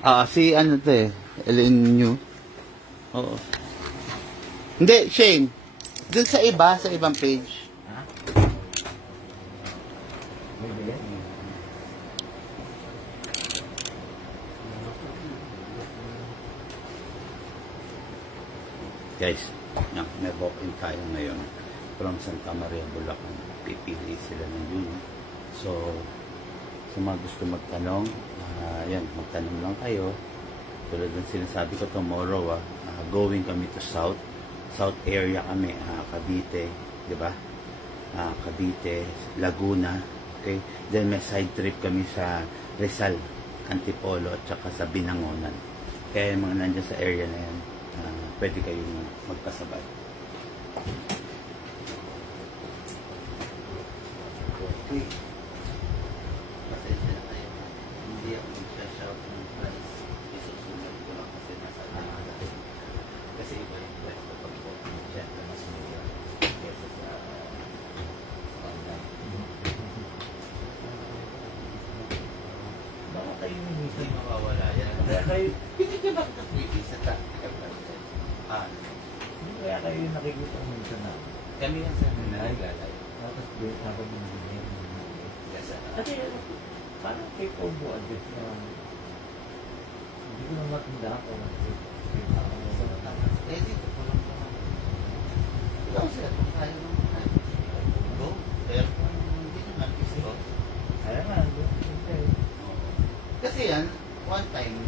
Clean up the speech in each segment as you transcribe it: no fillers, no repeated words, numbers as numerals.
Si ano to eh. LNU. Oo. Hindi, Shane. Dun sa iba, sa ibang page. Ha? May bilis? Guys, may walk-in tayo ngayon from Santa Maria, Bulacan. Pipili sila ng unit. So, sa mga gusto magtanong, yan, magtanong lang kayo. Tulad ng sinasabi ko tomorrow, going kami to South area kami, Cavite, di ba? Cavite, Laguna, okay? Then may side trip kami sa Rizal, Antipolo, at saka sa Binangonan. Kaya yung mga nandiyan sa area na yan, pwede kayong magpasabay. Okay. Pasensya na kayo. Hindi ako mag-shout ng price. Isusunod ko lang kasi nasa alaala. Kasi iba yung price ko pag po. Siyempre mas mura kesa sa online. Baka kayo minsan mawawala yan. Kaya kayo, hindi ka ba katwiti sa tactical price? Hindi kaya kayo nakikita mo minsan na. Kami yan sa naglalay. Tapos habang yung kasi parang kay Combo address na hindi ko na matanda ko dito ko lang po ikaw sila kung kaya naman go pero kung hindi naman gusto kaya nga kasi yan one time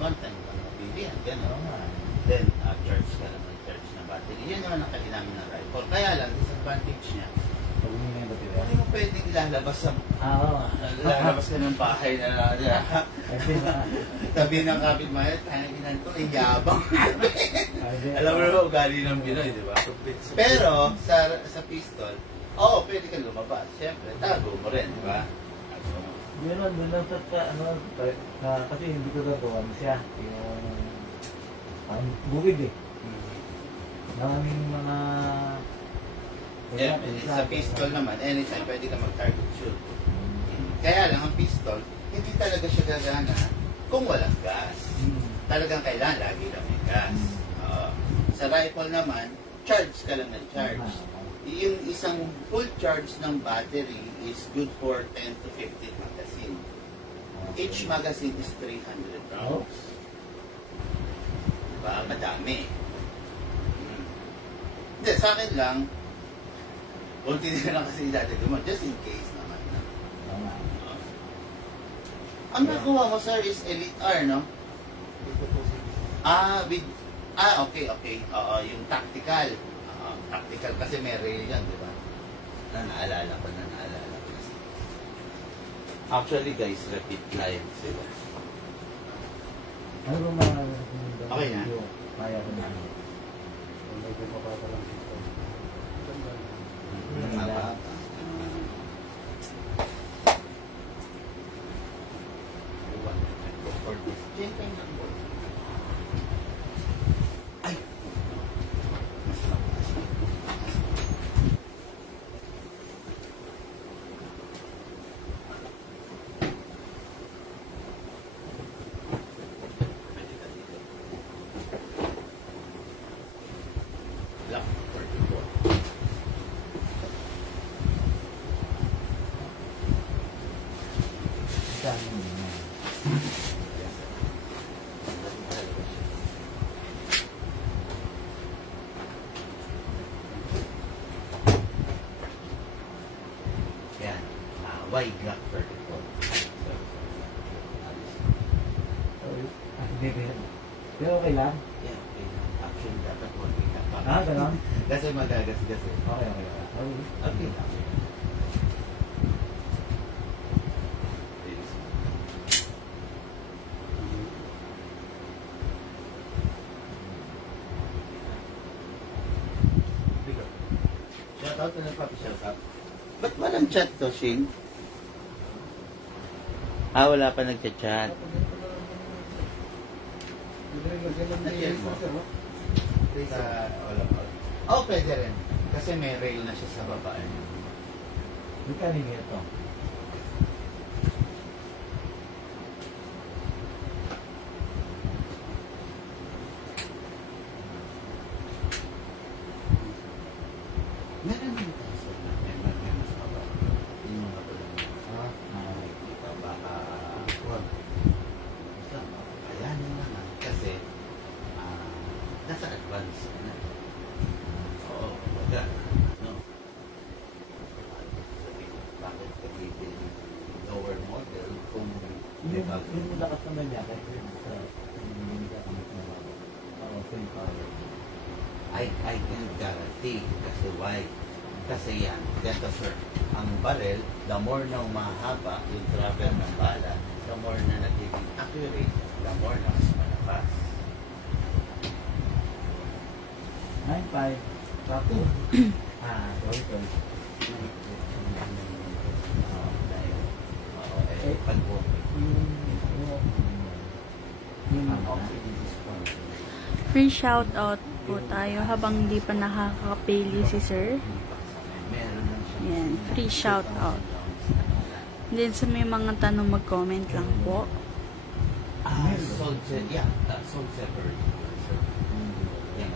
ka mabibihan gano'n then charge ka naman charge na battery yan naman ang kailangan ng rifle kaya lang disadvantage niya hindi mo pwedeng ilalabas ka ng bahay na tabi ng kapitbahay kaya ginanto ay yabang alam mo naman ugali ng Pinoy, di ba? Pero sa pistol pwede ka lumabas syempre, tago mo rin, di ba? yun doon lang kasi hindi ko gagawa siya yung bukid eh maraming mga sa pistol naman, anytime pwede ka mag-target shoot. Kaya lang, ang pistol, hindi talaga siya gagana kung walang gas. Talagang kailangan, lagi lang may gas. Sa rifle naman, charge ka lang ng charge. Yung isang full charge ng battery is good for 10 to 15 magazine. Each magazine is 300 rounds. Diba? Madami. Hindi, sa akin lang, kunti na lang kasi dati mo, just in case naman. Ang nakuha mo, sir, is Elite R, no? Okay. Yung tactical. Tactical kasi may rail yan, di ba? Naalala ko. Actually, guys, repeat lines, di ba? Ano ba mga okay na? Kaya ko na. Medyo mapapa lang dito. Ay! Why Glock 34? Pero okay lang? Yeah, okay lang. Actually, dapat okay lang. Gano'n? Kasi magagas-gas eh. Okay. Okay lang. Shoutout na lang, papi, shoutout. Ba't walang chat to, Shane? Wala pa nagchat-chat. Nag-share mo? Pwede rin. Kasi may rail na siya sa baba. May kanina ito. na. Oo, wala. No. Sabi ko, bakit pag-ibig lower model kung yung lakas naman niya kahit sa hindi ka kami free power. I can guarantee. Kasi why? Kasi yan, ganito sir, ang barrel, the more na umahaba yung travel ng bala, the more na nagiging accurate, the more na mas malakas. 9.5. Kapo. Sorry. Free shout out po tayo habang hindi pa nakakapili si sir. Yan, free shout out. Then sa may mga tanong mag-comment lang po. Sold separate. Yan,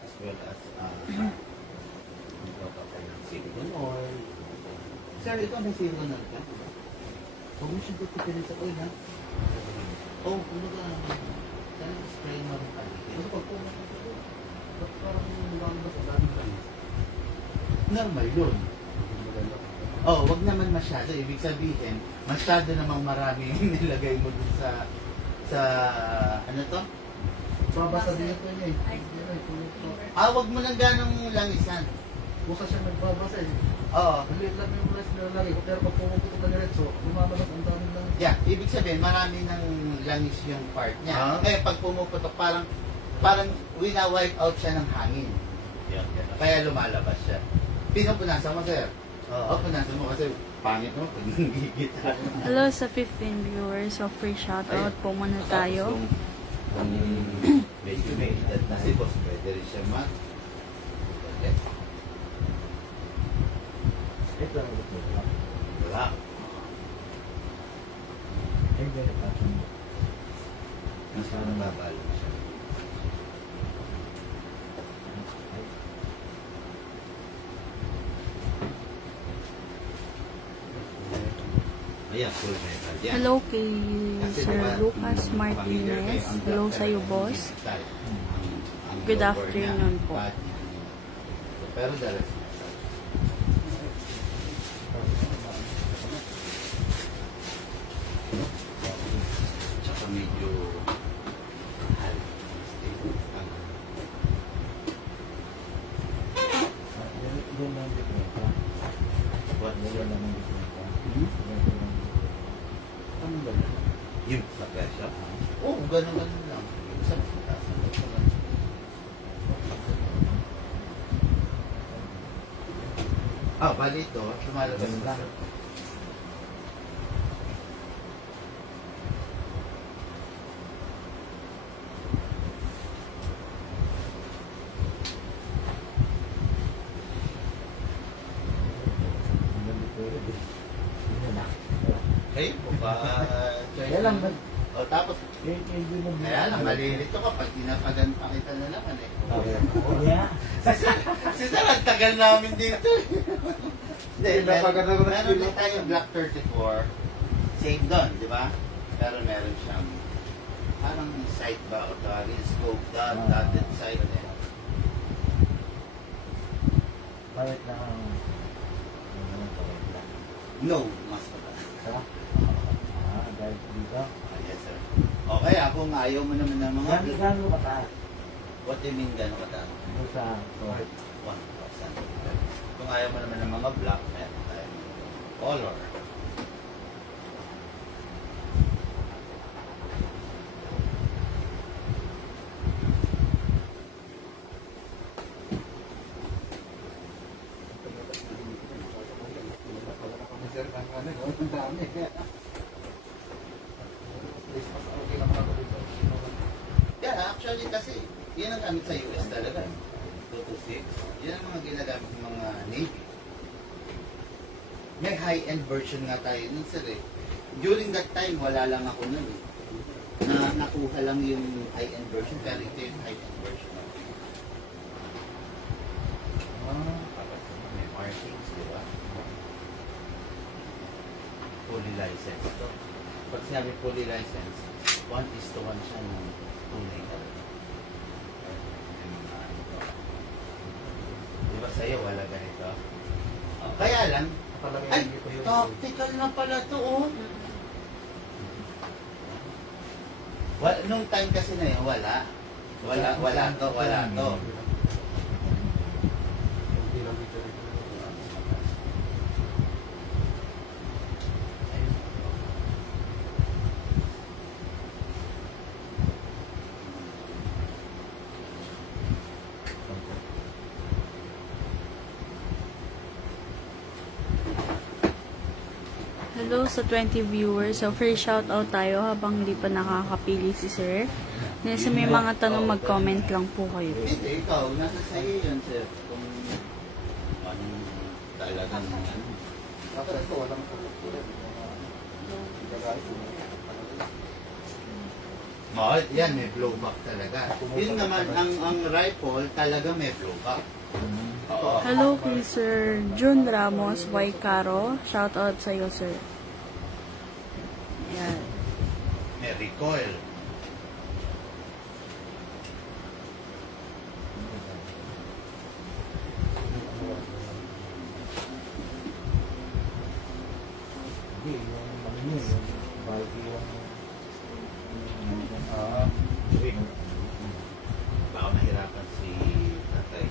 as well as silicone oil. Sir, ito may silicone oil ka? Huwag mo siya pagkipirin sa oil, ha? Oh, ano ka? Kaya spray mo rin tayo. Ito pag parang lang ba sa daming lang? Normal yun. Oh, wag naman masyado. Ibig sabihin, masyado namang marami yung nilagay mo dun sa ano to? Babasa din ito niya eh. Wag mo nang ganong langisan. Bukas siya nagbabasa eh. Oo. Maliit lang yung rice na nalagay ko. Pero pag pumuputok na diretso, lumalabas ang daming lang. Yeah, ibig sabihin, marami ng langis yung part niya. Pag pumuputok, parang wina-wipe out siya ng hangin. Kaya lumalabas siya. Pinupunasan mo, sir. Punasan mo kasi pangit mo pag nanggigit. Hello sa 15 viewers. So free shout out po muna tayo. Kung medyo may edad na si boss, pwede rin siya mag. Ito ang gusto ko. Wala. Ay, very passion. Mas nababalo siya. Ayan, full metal. Yan. Hello kay Sir Lucas Martinez. Hello sa iyo, boss. Good afternoon po. Pero dahil tsaka medyo Yan lang dito. what Yan lang dito. ano ba yun? Yung sa presyo? Oo, ganun lang. Yung sa mas mataas na ito. Bali ito, lumalabas lang. Kayo po ba? Kaya lang ba? Tapos, kaya lang, malilito ka pag tinapagan pa kita na naman eh. Yeah. Si Sir, ang tagal namin dito. Hindi, meron din tayo Black 34. Same doon, di ba? Pero meron siyang parang sight ba o tawagin, scope dot, dotted sight. Bakit lang No, mas pa. dahil dito? Yes, sir. Okay, kung ayaw mo naman ng mga... Gano'n ka taas? What do you mean gano'n kataas? Sa 1%. Kung ayaw mo naman ng mga black, meron tayo. Color. Yeah, actually kasi, yan ang gamit sa US talaga. 226. Yan ang mga ginagamit ng mga Navy. May high-end version nga tayo nun, sir eh. During that time, wala lang ako nun eh. Nakuha lang yung high-end version, pero ito yung high-end version. May markings, di ba? Fully licensed to. Pag sinabi fully licensed, 1:1 siya ng tunay talaga. sa'yo, wala ganito. Kaya lang, ay, tactical na pala to, oh. Nung time kasi na yun, wala to. Hello sa 20 viewers. So, free shoutout tayo habang hindi pa nakakapili si sir. Then, sa may mga tanong, mag-comment lang po kayo. Hindi, ikaw, nasa sa'yo yun, sir. Kung anong talagang yan. Dapat ito, walang kalukulan. Yan, may blowback talaga. Yun naman, ang rifle talaga may blowback. Hello kay Sir Jun Ramos, Y. Caro. Shoutout sa iyo, sir. Yan. May recoil. Baka mahirapan si tatay.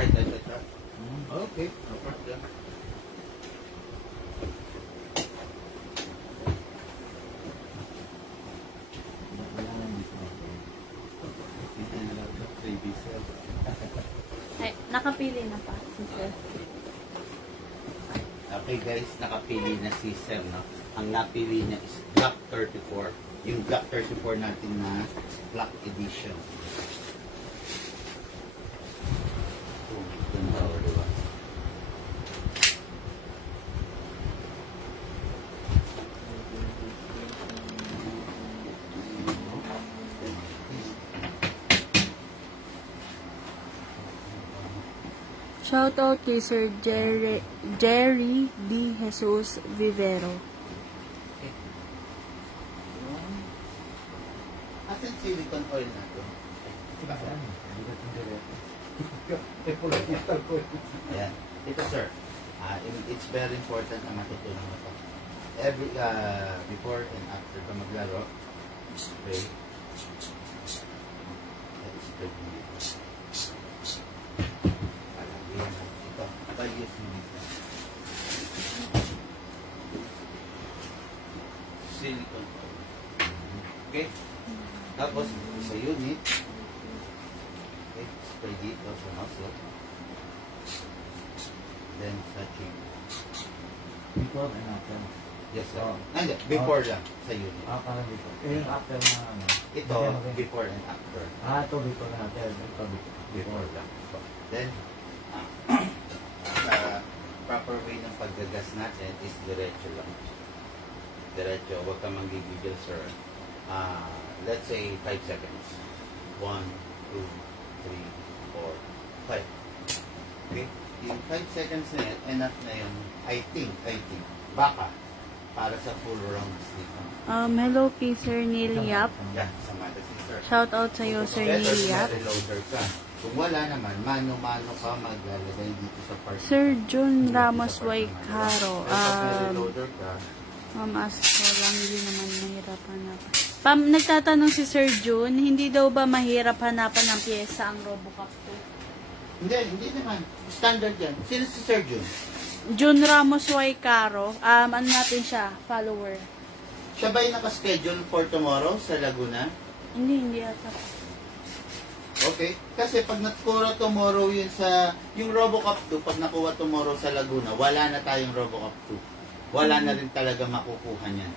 Ay, okay, no problem. Ay, nakapili na pa si sir. Okay guys, nakapili na si Sir, no? Ang napili niya is Glock 34. Yung Glock 34 natin na Black Edition. Ganda o, diba? Shoutout kay Sir Jerry D. Jesus Vivero. Asan silicone oil na ito? Ayan. Ito sir, it's very important na matutunan mo ito. Before and after ka maglaro, spray. Spray mo dito. Ito, pag-use mo dito. Silicone oil. Okay? Tapos, sa unit, okay, spray dito sa muzzle. Then, sa chin. Before and after. Yes, sir. Hindi, before lang sa unit. Parang before. Yung after na ano? Ito, before and after. Ito before and after. Ito Before lang. Then, sa proper way ng paggagas natin is diretso lang. Diretso, huwag ka manggigigil, sir. Let's say 5 seconds. 1, 2, 3, 4, 5. Okay? Yung 5 seconds na yan, enough na yun. I think, baka, para sa full rounds dito. Hello kay Sir Neil Yap. Yan, sama na si sir. Shoutout sa iyo, Sir Neil Yap. Reloader ka. Kung wala naman, mano-mano ka maglalagay dito sa part. Sir Jun Ramos Y. Caro. Reloader ka. Ask ko lang, hindi naman mahirap hanapan. Nagtatanong si Sir Jun, hindi daw ba mahirap hanapan ng pyesa ang RoboCop 2? Hindi naman. Standard yan. Sino si Sir Jun? Jun Ramos Y. Caro. Ano natin siya? Follower. Siya ba yung nakaschedule for tomorrow sa Laguna? Hindi ata. Okay. Kasi pag nakuha tomorrow yun sa, yung RoboCop 2, pag nakuha tomorrow sa Laguna, wala na tayong RoboCop 2. Wala na rin talaga makukuha niyan.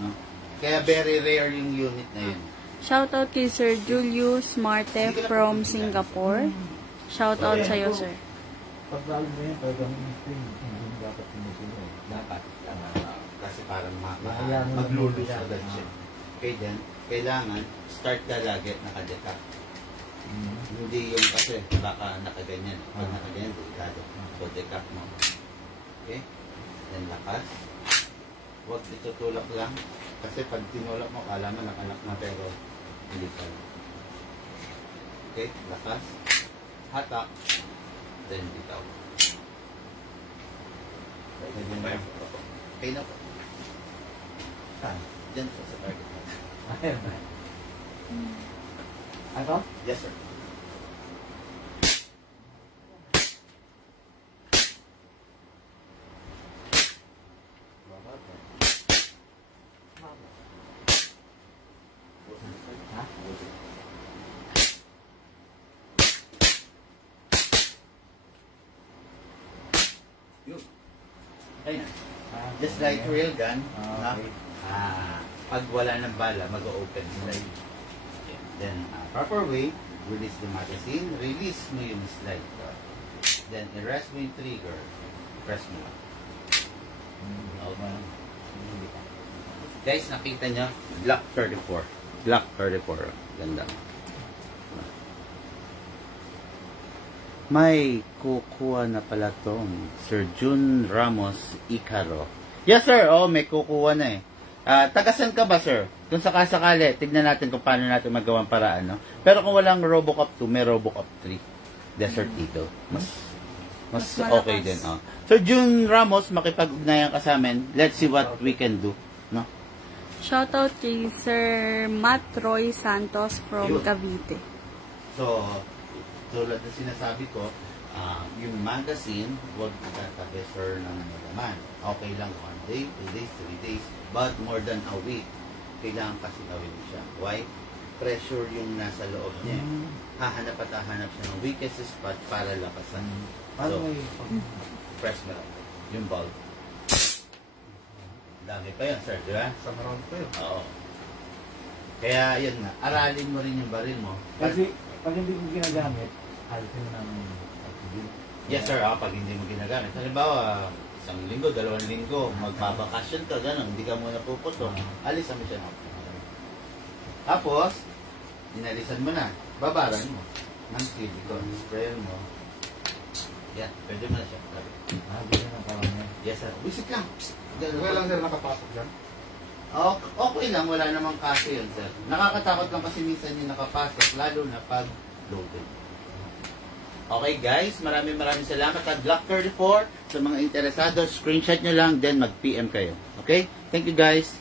No? Kaya very rare yung unit na yun. Shoutout kay Sir Julius Marte from Singapore. Shoutout sa iyo, sir. Pag lalo mo yan, talagang hindi dapat pinusin. Dapat. Kasi parang maglulus agad siya. Okay then, kailangan start ka lagi nakadekap. Hindi yung kasi baka nakaganyan. Pag nakaganyan, delikado. So, decap mo. Okay? Then, lakas. Huwag itutulak lang. Kasi pag tinulak mo, kala mo nakanak na pero hindi pa. Okay, lakas. Hatak. Then bitaw. Okay na po. Diyan po sa target. Ano? Yes, sir. Ha? Yun. Okay na. Just like real gun. Okay. Pag wala ng bala, mag-open. Like, then, proper way, release the magazine, release mo yung slide. Then, i-rest mo yung trigger. Press mo lang. Okay. Guys, nakita nyo? Glock 34. Glock 34. Ganda. May kukuha na pala tong Sir Jun Ramos Icaro. Yes, sir. Oh, may kukuha na eh. Tagasan ka ba, sir? Kung sakasakali, tignan natin kung paano natin magawang paraan, no? Pero kung walang Robocop 2, may Robocop 3. Desert Eagle. Mas okay din, oh. Sir Jun Ramos, makipag-ugnayan ka sa amin. Let's see what we can do, no? Shoutout kay Sir Matt Roy Santos from Yun. Cavite. So, tulad na sinasabi ko, yung magazine, huwag itatabi, sir, ng laman. Okay lang 1 day, 2 days, 3 days, but more than a week, kailangan kasi gawin mo siya. Why? Pressure yung nasa loob niya. Hahanap at hahanap siya ng weakest spot para lakasan. So, press mo lang. Yung bulb. Dami pa yun, sir, di ba? Sa round pa yun. Oo. Kaya, yun nga, aralin mo rin yung baril mo. Kasi pag hindi ko ginagamit, alisin ng pag-ibig. Yes, sir. Pag hindi mo ginagamit. Halimbawa, 1 linggo, 2 linggo, magbabakasyon ka, gano'n, hindi ka muna puputo. Alisan mo siya. Tapos, inalisan mo na. Babaran mo. Ng silicone. Sprayer mo. Yan. Pwede mo na siya. Gusto ng parang niya. Yes, sir. Wisit lang. Okay lang sir nakapasok yan. Okay lang. Wala namang kaso yun, sir. Nakakatakot lang kasi minsan yung nakapasok, lalo na pag loaded. Okay guys, maraming salamat at Glock 34. Sa mga interesado, screenshot nyo lang, then mag-PM kayo. Okay? Thank you guys.